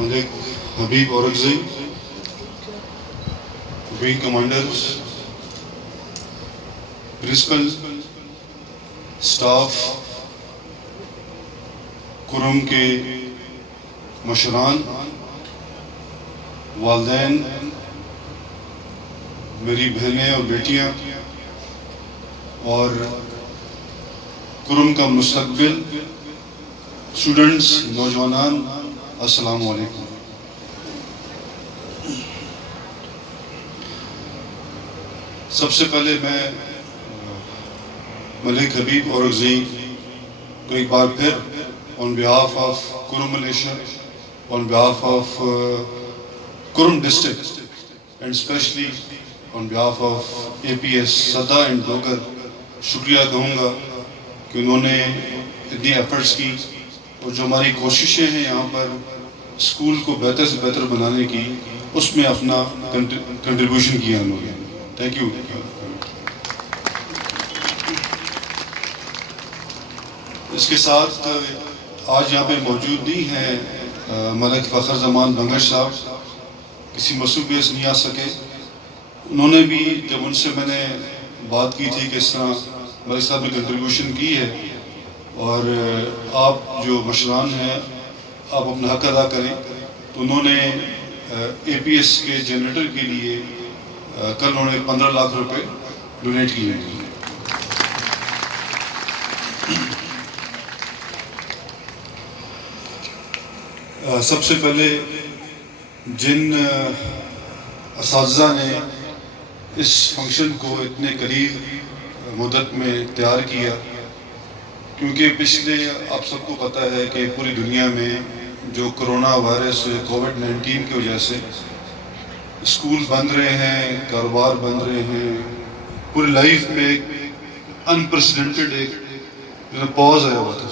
ملک Habib Orakzai, wing commanders, principal, staff, Kurram کے مشران، والدین، میری بہنیں اور بیٹیاں، اور کرم کا مستقبل، اسٹوڈنٹس، نوجوانان، السلام علیکم۔ سب سے پہلے میں ملک حبیب اورکزئی کو ایک بار پھر on behalf of Kurum Militia, on behalf of Kurum district, and especially on behalf of APS Sada and Dogar شکریہ کہوں گا کہ انہوں نے اتنی ایفرٹس کی، اور جو ہماری کوششیں ہیں یہاں پر اسکول کو بہتر سے بہتر بنانے کی، اس میں اپنا کنٹریبیوشن کیا انہوں نے۔ Thank you. اس کے ساتھ آج یہاں پہ موجود نہیں ہیں ملک فخر زمان بنگش صاحب، کسی مصروفیت سے نہیں آ سکے۔ انہوں نے بھی جب ان سے میں نے بات کی تھی کہ اس طرح ملک صاحب نے کنٹریبیوشن کی ہے اور آپ جو مشران ہیں آپ اپنا حق ادا کریں، تو انہوں نے اے پی ایس کے جنریٹر کے لیے کل انہوں نے 15 لاکھ روپے ڈونیٹ کیے ہیں۔ سب سے پہلے جن اساتذہ نے اس فنکشن کو اتنے قریب مدت میں تیار کیا، کیونکہ پچھلے آپ سب کو پتہ ہے کہ پوری دنیا میں جو کرونا وائرس کووڈ-19 کی وجہ سے اسکول بند رہے ہیں، کاروبار بند رہے ہیں، پوری لائف میں ایک انپریسیڈنٹڈ ایک پاز آیا ہوا تھا۔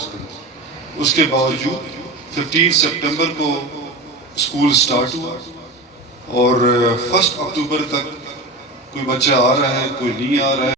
اس کے باوجود 15 سپٹمبر کو اسکول سٹارٹ ہوا اور 1 اکتوبر تک کوئی بچہ آ رہا ہے، کوئی نہیں آ رہا ہے۔